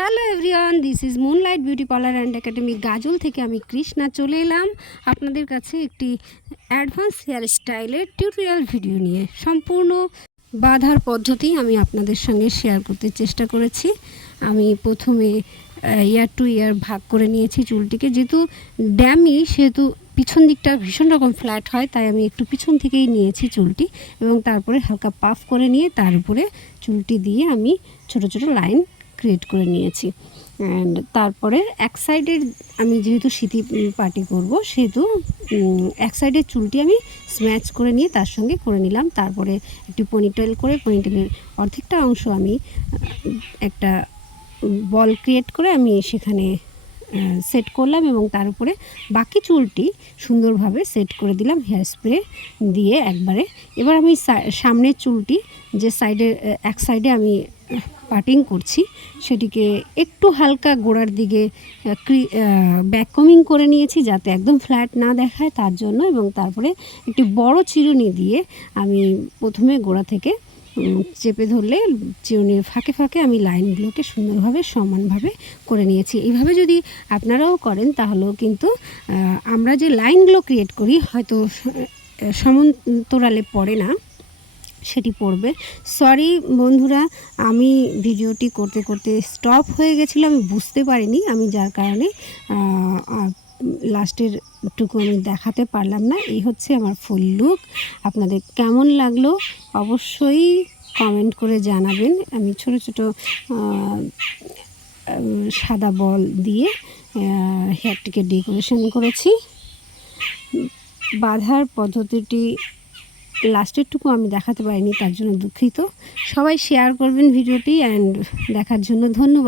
Hello everyone, this is Moonlight Beauty Parlour and Academy Gazole থেকে আমি কৃষ্ণা চলে এলাম আপনাদের কাছে একটি অ্যাডভান্স হেয়ার স্টাইলের টিউটোরিয়াল ভিডিও নিয়ে। সম্পূর্ণ বাঁধার পদ্ধতি আমি আপনাদের সঙ্গে শেয়ার করতে চেষ্টা করেছি। আমি প্রথমে ইয়ার টু ইয়ার ভাগ করে নিয়েছি চুলটিকে। যেহেতু ড্যামি সেহেতু পিছন দিকটা ভীষণ রকম ফ্ল্যাট হয়, তাই আমি একটু পিছন থেকেই নিয়েছি চুলটি এবং তারপরে হালকা পাফ করে নিয়ে তার উপরে চুলটি দিয়ে আমি ছোট ছোট লাইন ক্রিয়েট করে নিয়েছি। অ্যান্ড তারপরে এক সাইডের আমি যেহেতু সিঁথি পাটি করব সেহেতু এক সাইডের চুলটি আমি স্ম্যাচ করে নিয়ে তার সঙ্গে করে নিলাম। তারপরে একটি পনিটেল করে পনিটেলের অর্ধেকটা অংশ আমি একটা বল ক্রিয়েট করে আমি সেখানে সেট করলাম এবং তার উপরে বাকি চুলটি সুন্দরভাবে সেট করে দিলাম হেয়ার স্প্রে দিয়ে একবারে। এবার আমি সামনের চুলটি যে সাইডের এক সাইডে আমি পাটিং করছি সেটিকে একটু হালকা গোড়ার দিকে ব্যাককমিং করে নিয়েছি যাতে একদম ফ্ল্যাট না দেখায় তার জন্য, এবং তারপরে একটি বড় চিরুনি দিয়ে আমি প্রথমে গোড়া থেকে চেপে ধরলে চিরুনির ফাঁকে ফাঁকে আমি লাইনগুলোকে সুন্দরভাবে সমানভাবে করে নিয়েছি। এইভাবে যদি আপনারাও করেন তাহলেও কিন্তু আমরা যে লাইনগুলো ক্রিয়েট করি হয়তো সমান্তরালে পড়ে না, সেটি পড়বে। সরি বন্ধুরা, আমি ভিডিওটি করতে করতে স্টপ হয়ে গেছিলো, আমি বুঝতে পারিনি, আমি যার কারণে লাস্টের টুকু আমি দেখাতে পারলাম না। এই হচ্ছে আমার ফুল লুক। আপনাদের কেমন লাগলো অবশ্যই কমেন্ট করে জানাবেন। আমি ছোট ছোট সাদা বল দিয়ে হেয়ারটিকে ডেকোরেশন করেছি। বাঁধার পদ্ধতিটি লাস্টেরটুকু আমি দেখাতে পারিনি, তার জন্য দুঃখিত। সবাই শেয়ার করবেন ভিডিওটি অ্যান্ড দেখার জন্য ধন্যবাদ।